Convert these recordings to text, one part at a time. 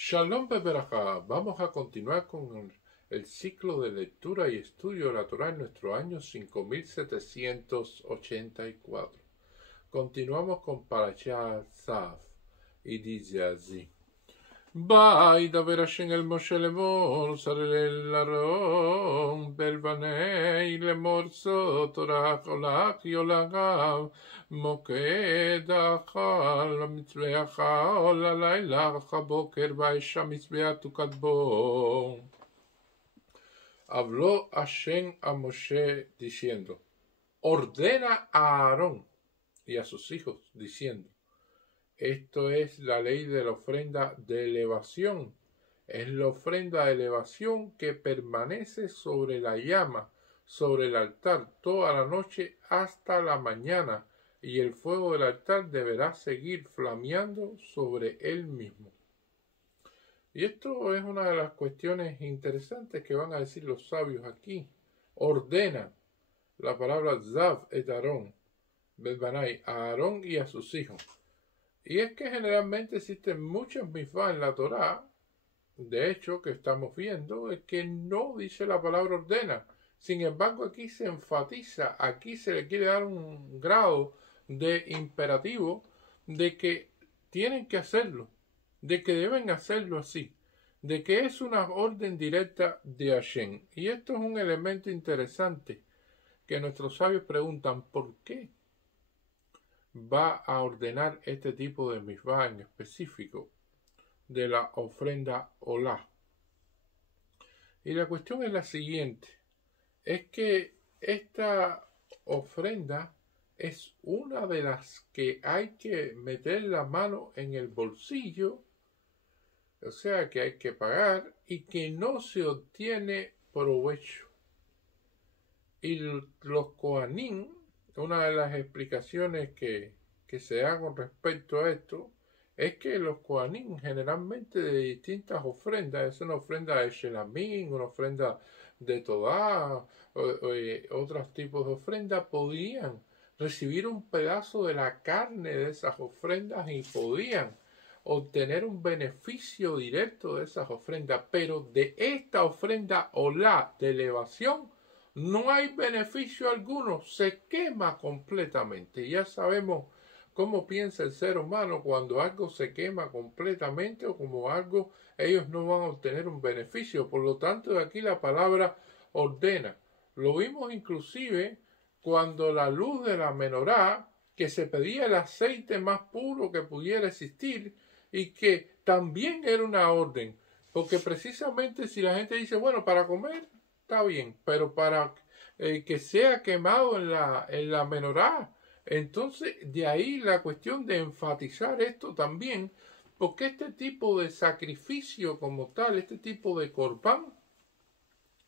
Shalom Beberajá. Vamos a continuar con el ciclo de lectura y estudio de la Torá en nuestro año 5784. Continuamos con Parashat Tzav y dice así: וידבר השם אל משה לאמור, שרר אהרון בלבני לאמור זאת תורך הולך יולדיו מוקד החול המזבח העול הלילה הבוקר והאש המזבח תוקד בו. Habló Hashem a Moshe diciendo: ordena a Aarón y a sus hijos diciendo: esto es la ley de la ofrenda de elevación. Es la ofrenda de elevación que permanece sobre la llama, sobre el altar, toda la noche hasta la mañana, y el fuego del altar deberá seguir flameando sobre él mismo. Y esto es una de las cuestiones interesantes que van a decir los sabios aquí. Ordena, la palabra Zav et Aarón, Belbanai, a Aarón y a sus hijos. Y es que generalmente existen muchas misvah en la Torá, de hecho, que estamos viendo, es que no dice la palabra ordena. Sin embargo, aquí se enfatiza, aquí se le quiere dar un grado de imperativo de que tienen que hacerlo, de que deben hacerlo así, de que es una orden directa de Hashem. Y esto es un elemento interesante que nuestros sabios preguntan: ¿por qué va a ordenar este tipo de misvah en específico de la ofrenda olá? Y la cuestión es la siguiente: es que esta ofrenda es una de las que hay que meter la mano en el bolsillo, o sea que hay que pagar, y que no se obtiene provecho. Y los Kohanim, una de las explicaciones que se da con respecto a esto es que los Kohanim generalmente de distintas ofrendas, es una ofrenda de Shelamim, una ofrenda de Todá, otros tipos de ofrendas, podían recibir un pedazo de la carne de esas ofrendas y podían obtener un beneficio directo de esas ofrendas, pero de esta ofrenda olá de elevación no hay beneficio alguno, se quema completamente. Ya sabemos cómo piensa el ser humano cuando algo se quema completamente o como algo ellos no van a obtener un beneficio. Por lo tanto, de aquí la palabra ordena. Lo vimos inclusive cuando la luz de la menorá, que se pedía el aceite más puro que pudiera existir y que también era una orden. Porque precisamente si la gente dice, bueno, para comer está bien, pero para que sea quemado en la menorá, entonces de ahí la cuestión de enfatizar esto también, porque este tipo de sacrificio como tal, este tipo de corbán,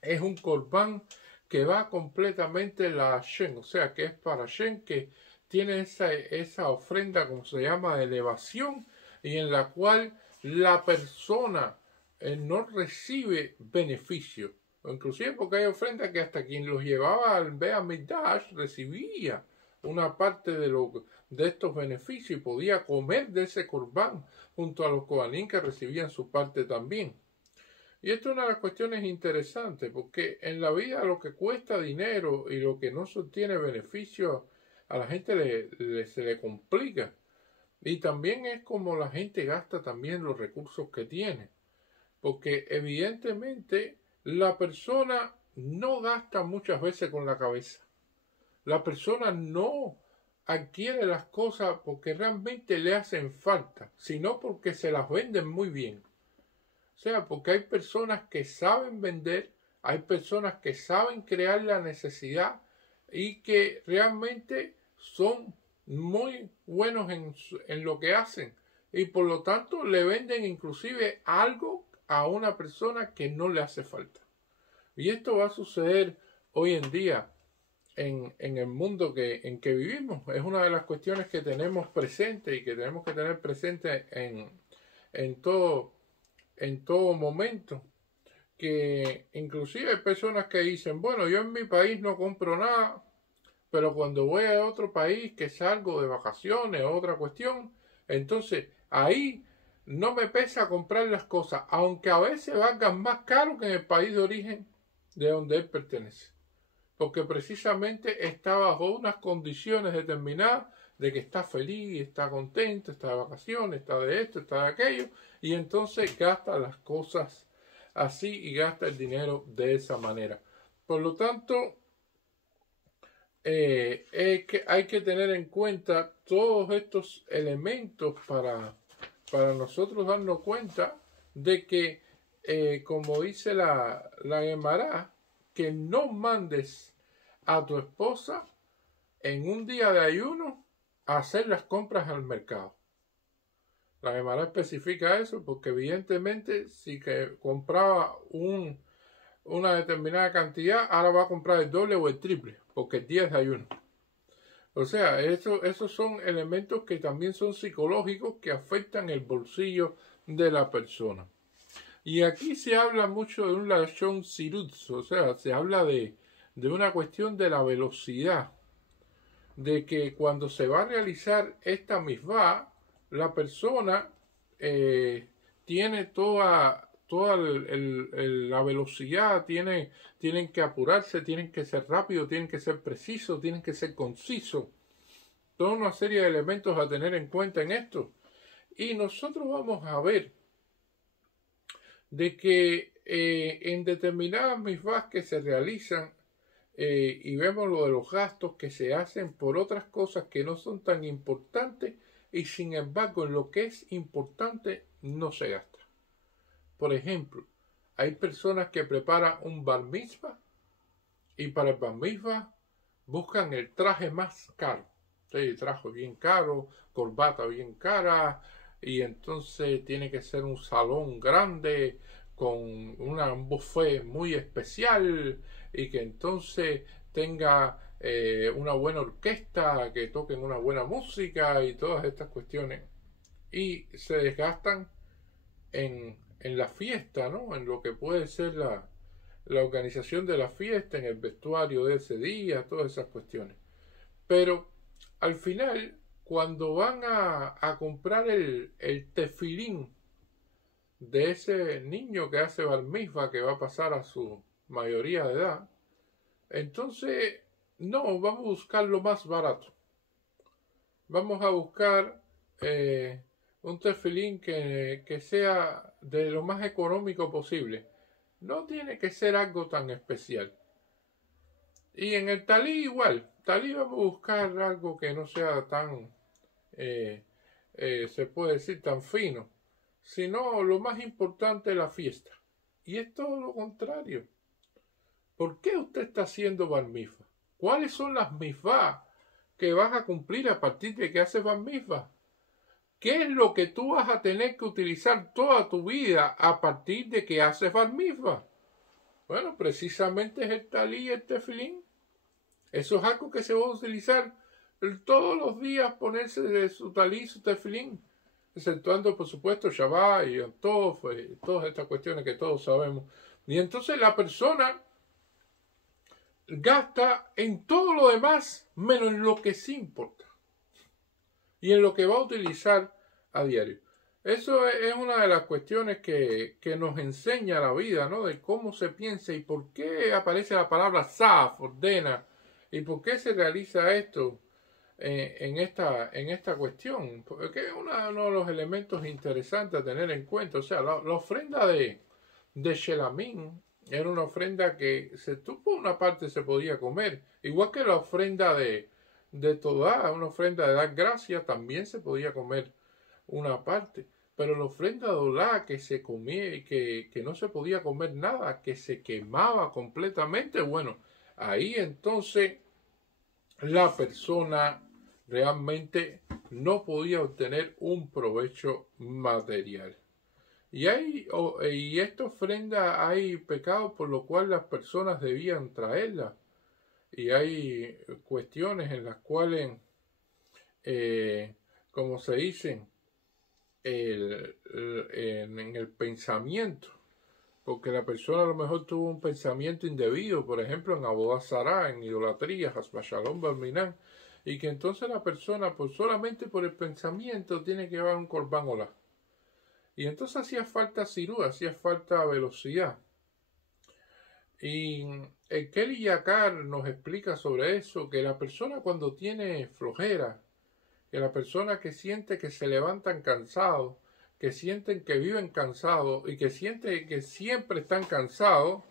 es un corbán que va completamente la Hashem, o sea que es para Hashem, que tiene esa ofrenda, como se llama, de elevación, y en la cual la persona no recibe beneficio. Inclusive porque hay ofrendas que hasta quien los llevaba al Beit HaMikdash recibía una parte de estos beneficios y podía comer de ese corbán junto a los Kohanim que recibían su parte también. Y esto es una de las cuestiones interesantes, porque en la vida lo que cuesta dinero y lo que no se obtiene beneficio a la gente se le complica. Y también es como la gente gasta también los recursos que tiene, porque evidentemente la persona no gasta muchas veces con la cabeza. La persona no adquiere las cosas porque realmente le hacen falta, sino porque se las venden muy bien. O sea, porque hay personas que saben vender, hay personas que saben crear la necesidad y que realmente son muy buenos en lo que hacen. Y por lo tanto le venden inclusive algo a una persona que no le hace falta. Y esto va a suceder hoy en día en el mundo en que vivimos. Es una de las cuestiones que tenemos presente y que tenemos que tener presente en todo momento. Que inclusive hay personas que dicen, bueno, yo en mi país no compro nada, pero cuando voy a otro país que salgo de vacaciones o otra cuestión, entonces ahí no me pesa comprar las cosas, aunque a veces valgan más caro que en el país de origen de donde él pertenece. Porque precisamente está bajo unas condiciones determinadas de que está feliz, está contento, está de vacaciones, está de esto, está de aquello, y entonces gasta las cosas así y gasta el dinero de esa manera. Por lo tanto, que hay que tener en cuenta todos estos elementos para nosotros darnos cuenta de que, como dice la Guemará, que no mandes a tu esposa en un día de ayuno a hacer las compras al mercado. La Guemará especifica eso porque evidentemente si que compraba una determinada cantidad, ahora va a comprar el doble o el triple, porque el día es de ayuno. O sea, esos son elementos que también son psicológicos que afectan el bolsillo de la persona. Y aquí se habla mucho de un lashon sirutz, o sea, se habla de una cuestión de la velocidad, de que cuando se va a realizar esta misvá, la persona tiene toda la velocidad, tienen que apurarse, tienen que ser rápidos, tienen que ser precisos, tienen que ser concisos. Toda una serie de elementos a tener en cuenta en esto. Y nosotros vamos a ver de que en determinadas misvás que se realizan y vemos lo de los gastos que se hacen por otras cosas que no son tan importantes y sin embargo en lo que es importante no se gasta. Por ejemplo, hay personas que preparan un bar mitzvah y para el bar mitzvah buscan el traje más caro. El traje bien caro, corbata bien cara, y entonces tiene que ser un salón grande con un buffet muy especial y que entonces tenga una buena orquesta, que toquen una buena música y todas estas cuestiones. Y se desgastan en la fiesta, ¿no? En lo que puede ser la organización de la fiesta, en el vestuario de ese día, todas esas cuestiones. Pero al final, cuando van a comprar el tefilín de ese niño que hace bar mitzvah, que va a pasar a su mayoría de edad, entonces no, vamos a buscar lo más barato. Vamos a buscar un tefilín que sea de lo más económico posible. No tiene que ser algo tan especial. Y en el talí igual. Talí vamos a buscar algo que no sea tan, se puede decir, tan fino. Sino lo más importante es la fiesta. Y es todo lo contrario. ¿Por qué usted está haciendo bar mitzvah? ¿Cuáles son las mitzvah que vas a cumplir a partir de que haces bar mitzvah? ¿Qué es lo que tú vas a tener que utilizar toda tu vida a partir de que haces bar mitzvah? Bueno, precisamente es el talí y el tefilín. Eso es algo que se va a utilizar todos los días, ponerse de su talí y su tefilín, exceptuando por supuesto Shabbat y Yom Tov, todas estas cuestiones que todos sabemos. Y entonces la persona gasta en todo lo demás menos en lo que sí importa y en lo que va a utilizar a diario. Eso es una de las cuestiones que nos enseña la vida, ¿no? De cómo se piensa y por qué aparece la palabra saf, ordena, y por qué se realiza esto en esta cuestión. Porque es uno de los elementos interesantes a tener en cuenta. O sea, la ofrenda de Shelamín era una ofrenda que por una parte se podía comer, igual que la ofrenda de Todá, una ofrenda de dar gracias, también se podía comer una parte, pero la ofrenda de Olá que se comía y que no se podía comer nada, que se quemaba completamente, bueno, ahí entonces la persona realmente no podía obtener un provecho material. Y esta ofrenda hay pecado por lo cual las personas debían traerla. Y hay cuestiones en las cuales, como se dice, en el pensamiento, porque la persona a lo mejor tuvo un pensamiento indebido, por ejemplo en Abodá Zará, en idolatría, Hasbashalom Barminan, y que entonces la persona, pues solamente por el pensamiento, tiene que llevar un Korban Olá. Y entonces hacía falta sirú, hacía falta velocidad. Y el Kelly Yakar nos explica sobre eso, que la persona cuando tiene flojera, que la persona que siente que se levantan cansados, que sienten que viven cansados y que sienten que siempre están cansados,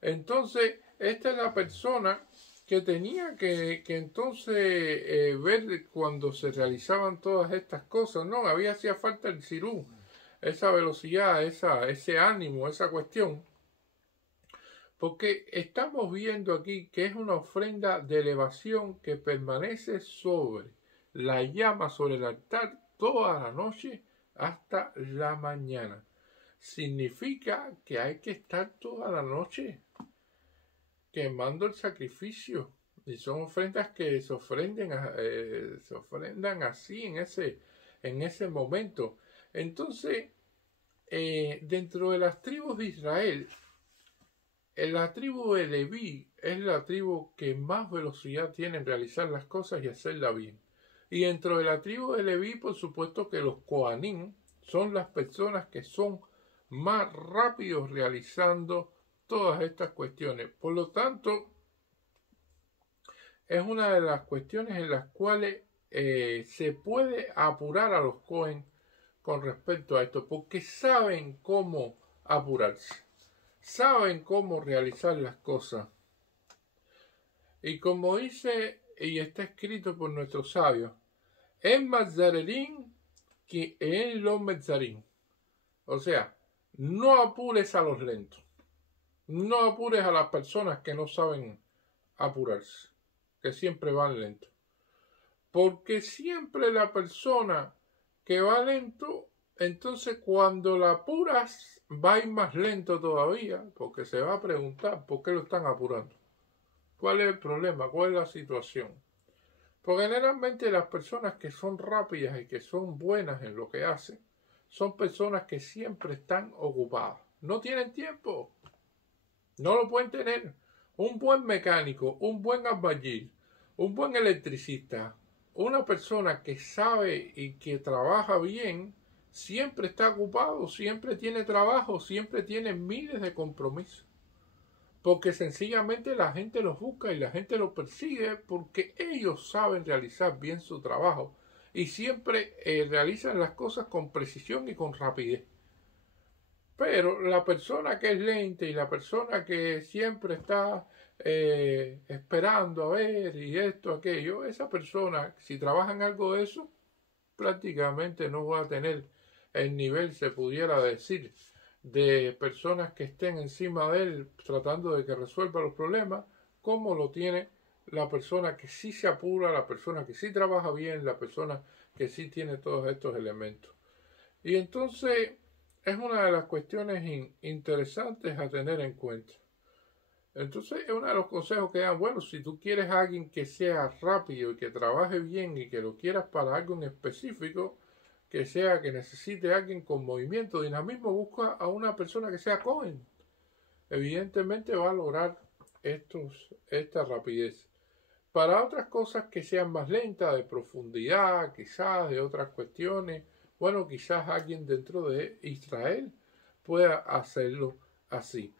entonces esta es la persona que tenía que entonces ver cuando se realizaban todas estas cosas. No, hacía falta el sirú, esa velocidad, ese ánimo, esa cuestión. Porque estamos viendo aquí que es una ofrenda de elevación que permanece sobre la llama, sobre el altar, toda la noche hasta la mañana. Significa que hay que estar toda la noche quemando el sacrificio. Y son ofrendas que se ofrendan así en ese momento. Entonces, dentro de las tribus de Israel, la tribu de Leví es la tribu que más velocidad tiene en realizar las cosas y hacerlas bien. Y dentro de la tribu de Leví, por supuesto que los Kohanim son las personas que son más rápidos realizando todas estas cuestiones. Por lo tanto, es una de las cuestiones en las cuales se puede apurar a los Cohen con respecto a esto, porque saben cómo apurarse. Saben cómo realizar las cosas. Y como dice, y está escrito por nuestros sabios, en Mazzarerín que en los Mezzarín. O sea, no apures a los lentos. No apures a las personas que no saben apurarse, que siempre van lento. Porque siempre la persona que va lento, entonces cuando la apuras, va a ir más lento todavía, porque se va a preguntar por qué lo están apurando. ¿Cuál es el problema? ¿Cuál es la situación? Porque generalmente las personas que son rápidas y que son buenas en lo que hacen, son personas que siempre están ocupadas. No tienen tiempo. No lo pueden tener. Un buen mecánico, un buen albañil, un buen electricista, una persona que sabe y que trabaja bien, siempre está ocupado, siempre tiene trabajo, siempre tiene miles de compromisos. Porque sencillamente la gente los busca y la gente los persigue porque ellos saben realizar bien su trabajo y siempre realizan las cosas con precisión y con rapidez. Pero la persona que es lenta y la persona que siempre está esperando a ver y esto, aquello, esa persona, si trabaja en algo de eso, prácticamente no va a tener el nivel, se pudiera decir, de personas que estén encima de él tratando de que resuelva los problemas, como lo tiene la persona que sí se apura, la persona que sí trabaja bien, la persona que sí tiene todos estos elementos. Y entonces es una de las cuestiones interesantes a tener en cuenta. Entonces es uno de los consejos que dan, bueno, si tú quieres a alguien que sea rápido y que trabaje bien y que lo quieras para algo en específico, que necesite a alguien con movimiento, dinamismo, busca a una persona que sea Cohen. Evidentemente va a lograr esta rapidez. Para otras cosas que sean más lentas, de profundidad, quizás de otras cuestiones, bueno, quizás alguien dentro de Israel pueda hacerlo así.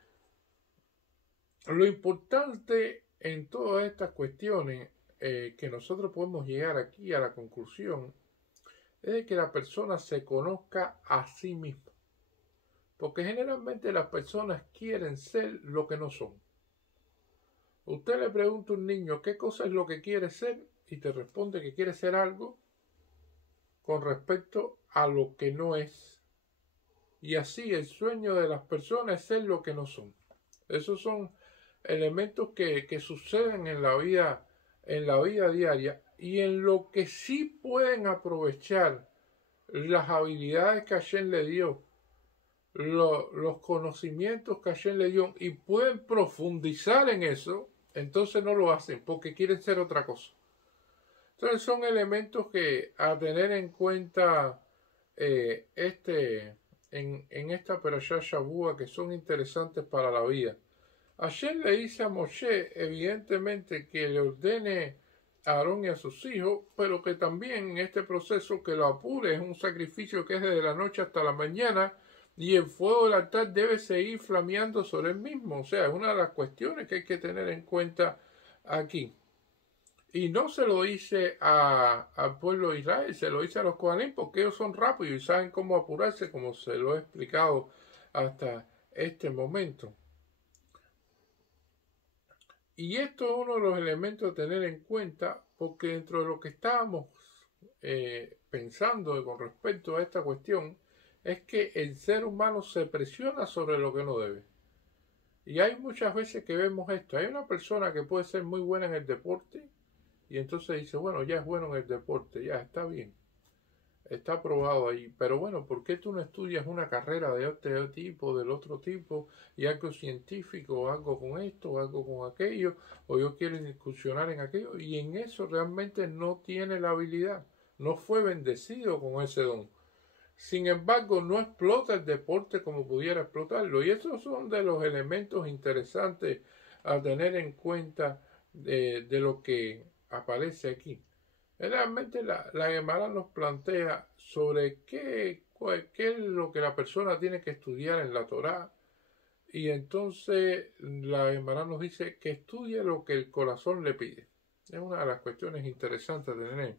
Lo importante en todas estas cuestiones que nosotros podemos llegar aquí a la conclusión es de que la persona se conozca a sí misma. Porque generalmente las personas quieren ser lo que no son. Usted le pregunta a un niño qué cosa es lo que quiere ser y te responde que quiere ser algo con respecto a lo que no es. Y así el sueño de las personas es ser lo que no son. Esos son elementos que suceden en la vida diaria y en lo que sí pueden aprovechar las habilidades que Hashem le dio, los conocimientos que Hashem le dio y pueden profundizar en eso, entonces no lo hacen porque quieren ser otra cosa. Entonces son elementos que a tener en cuenta en esta Perashá Shavua que son interesantes para la vida. Hashem le dice a Moshe, evidentemente, que le ordene a Aarón y a sus hijos, pero que también en este proceso que lo apure es un sacrificio que es desde la noche hasta la mañana y el fuego del altar debe seguir flameando sobre él mismo. O sea, es una de las cuestiones que hay que tener en cuenta aquí. Y no se lo dice al pueblo de Israel, se lo dice a los Kohanim porque ellos son rápidos y saben cómo apurarse, como se lo he explicado hasta este momento. Y esto es uno de los elementos a tener en cuenta porque dentro de lo que estábamos pensando con respecto a esta cuestión es que el ser humano se presiona sobre lo que no debe. Y hay muchas veces que vemos esto. Hay una persona que puede ser muy buena en el deporte y entonces dice, bueno, ya es bueno en el deporte, ya está bien, está aprobado ahí. Pero bueno, ¿por qué tú no estudias una carrera de este tipo, del otro tipo, y algo científico, o algo con esto, o algo con aquello, o yo quiero incursionar en aquello? Y en eso realmente no tiene la habilidad, no fue bendecido con ese don. Sin embargo, no explota el deporte como pudiera explotarlo. Y esos son de los elementos interesantes a tener en cuenta de lo que aparece aquí. Realmente la Gemara nos plantea sobre qué es lo que la persona tiene que estudiar en la Torá. Y entonces la Gemara nos dice que estudie lo que el corazón le pide. Es una de las cuestiones interesantes de tener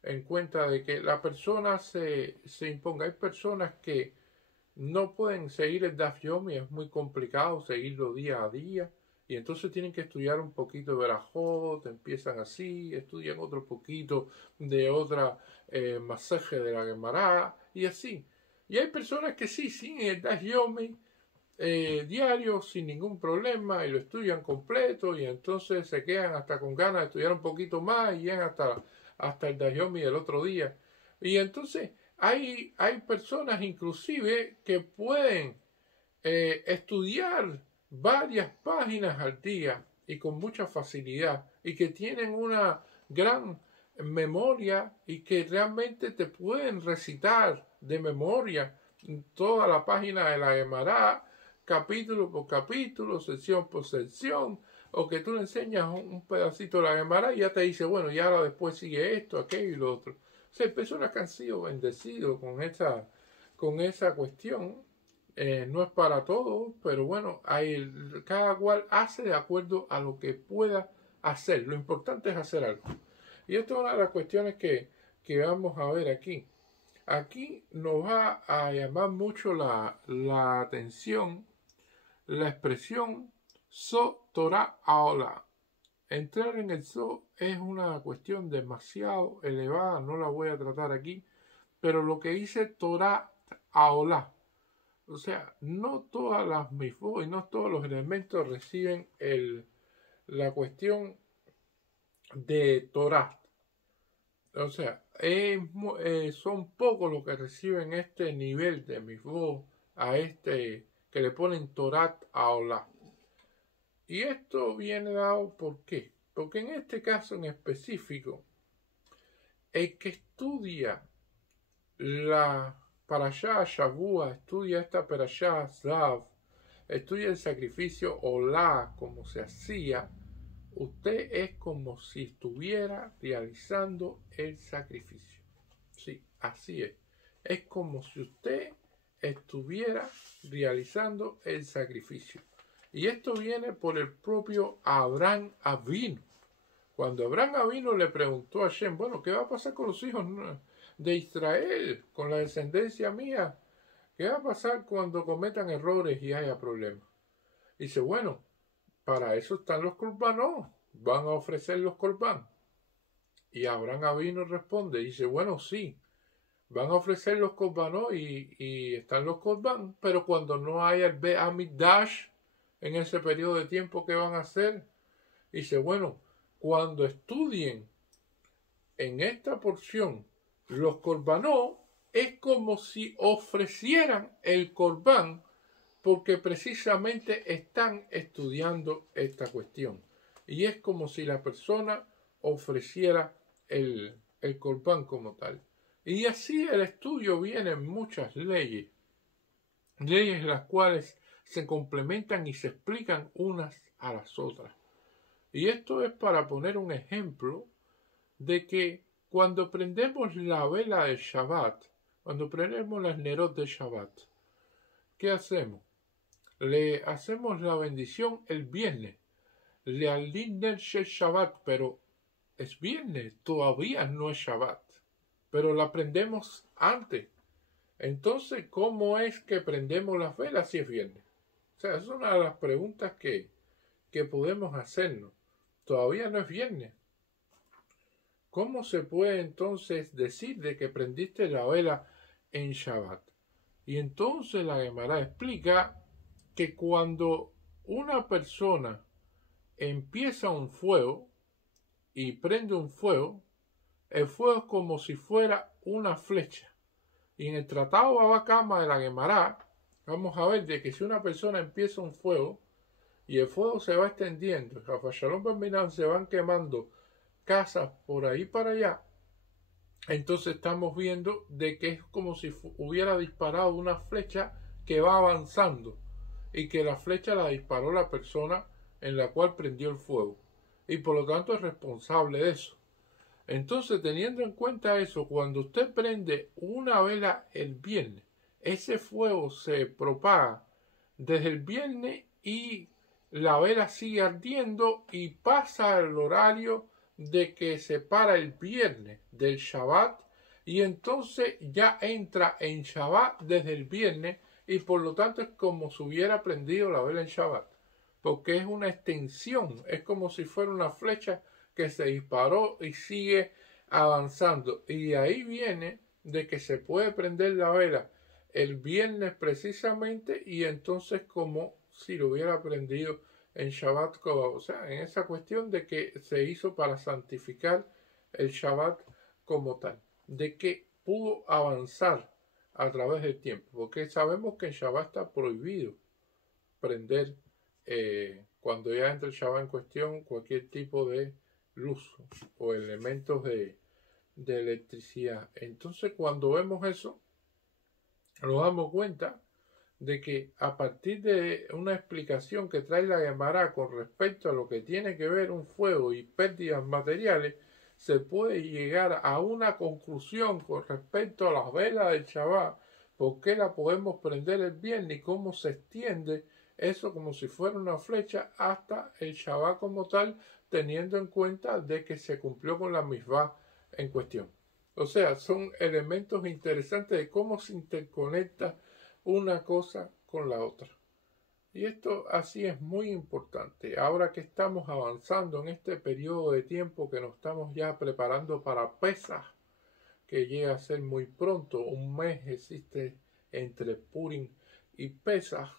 en cuenta de que la persona se imponga. Hay personas que no pueden seguir el Daf Yomi, es muy complicado seguirlo día a día, y entonces tienen que estudiar un poquito de Berajot, empiezan así, estudian otro poquito de otra masaje de la Gemara, y así. Y hay personas que sí, siguen el Daf Yomi diario sin ningún problema y lo estudian completo y entonces se quedan hasta con ganas de estudiar un poquito más y llegan hasta el Dayomi del otro día. Y entonces hay personas inclusive que pueden estudiar varias páginas al día y con mucha facilidad y que tienen una gran memoria y que realmente te pueden recitar de memoria toda la página de la Gemara, capítulo por capítulo, sección por sección, o que tú le enseñas un pedacito de la Gemara y ya te dice, bueno, y ahora después sigue esto, aquello y lo otro. O sea, hay personas que han sido bendecidos con esa cuestión. No es para todos, pero bueno, cada cual hace de acuerdo a lo que pueda hacer. Lo importante es hacer algo. Y esto es una de las cuestiones que vamos a ver aquí. Aquí nos va a llamar mucho la atención la expresión So Torah Aola. Entrar en el So es una cuestión demasiado elevada, no la voy a tratar aquí, pero lo que dice Torah Aola, o sea, no todas las misfot y no todos los elementos reciben la cuestión de Torah. O sea, son pocos los que reciben este nivel de misfot a este que le ponen Torah Aola. Y esto viene dado ¿por qué? Porque en este caso en específico, el que estudia la Parashá Shavua, estudia esta Parashá Zav, estudia el sacrificio Olá como se hacía, usted es como si estuviera realizando el sacrificio. Sí, así es. Es como si usted estuviera realizando el sacrificio. Y esto viene por el propio Abraham Avinu. Cuando Abraham Avinu le preguntó a Shem, bueno, ¿qué va a pasar con los hijos de Israel, con la descendencia mía? ¿Qué va a pasar cuando cometan errores y haya problemas? Dice, bueno, para eso están los corbanos, van a ofrecer los corbanos. Y Abraham Avinu responde, dice, bueno, sí, van a ofrecer los corbanos y están los corbanos, pero cuando no haya el Beit Hamikdash, en ese periodo de tiempo, ¿qué van a hacer? Dice, bueno, cuando estudien en esta porción los corbanos, es como si ofrecieran el corbán, porque precisamente están estudiando esta cuestión. Y es como si la persona ofreciera el corbán como tal. Y así el estudio viene en muchas leyes. Leyes las cuales se complementan y se explican unas a las otras. Y esto es para poner un ejemplo de que cuando prendemos la vela de Shabbat, cuando prendemos las nerot de Shabbat, ¿qué hacemos? Le hacemos la bendición el viernes, le alin el Shabbat, pero es viernes, todavía no es Shabbat, pero la prendemos antes. Entonces, ¿cómo es que prendemos las velas si es viernes? O sea, es una de las preguntas que podemos hacernos. Todavía no es viernes. ¿Cómo se puede entonces decir de que prendiste la vela en Shabbat? Y entonces la Gemara explica que cuando una persona empieza un fuego y prende un fuego, el fuego es como si fuera una flecha. Y en el Tratado Baba Kama de la Gemara, vamos a ver de que si una persona empieza un fuego y el fuego se va extendiendo, Rafa Shalom Baminan se van quemando casas por ahí para allá, entonces estamos viendo de que es como si hubiera disparado una flecha que va avanzando y que la flecha la disparó la persona en la cual prendió el fuego y por lo tanto es responsable de eso. Entonces, teniendo en cuenta eso, cuando usted prende una vela el viernes, ese fuego se propaga desde el viernes y la vela sigue ardiendo y pasa el horario de que se para el viernes del Shabbat y entonces ya entra en Shabbat desde el viernes y por lo tanto es como si hubiera prendido la vela en Shabbat, porque es una extensión, es como si fuera una flecha que se disparó y sigue avanzando. Y ahí viene de que se puede prender la vela el viernes precisamente y entonces como si lo hubiera prendido en Shabbat, o sea, en esa cuestión de que se hizo para santificar el Shabbat como tal, de que pudo avanzar a través del tiempo, porque sabemos que en Shabbat está prohibido prender cuando ya entra el Shabbat en cuestión cualquier tipo de luz o elementos de electricidad. Entonces cuando vemos eso nos damos cuenta de que a partir de una explicación que trae la Gemara con respecto a lo que tiene que ver un fuego y pérdidas materiales, se puede llegar a una conclusión con respecto a las velas del Shabbat, por qué la podemos prender el viernes y cómo se extiende eso como si fuera una flecha hasta el Shabbat como tal, teniendo en cuenta de que se cumplió con la misvá en cuestión. O sea, son elementos interesantes de cómo se interconecta una cosa con la otra. Y esto así es muy importante. Ahora que estamos avanzando en este periodo de tiempo que nos estamos ya preparando para Pesaj, que llega a ser muy pronto, un mes existe entre Purim y Pesaj,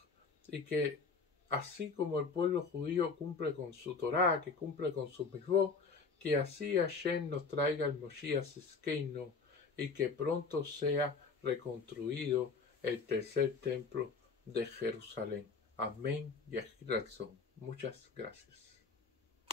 y que así como el pueblo judío cumple con su Torá, que cumple con su misvot, que así Hashem nos traiga el Moshiach Tzidkeinu y que pronto sea reconstruido el tercer templo de Jerusalén. Amén y Muchas gracias.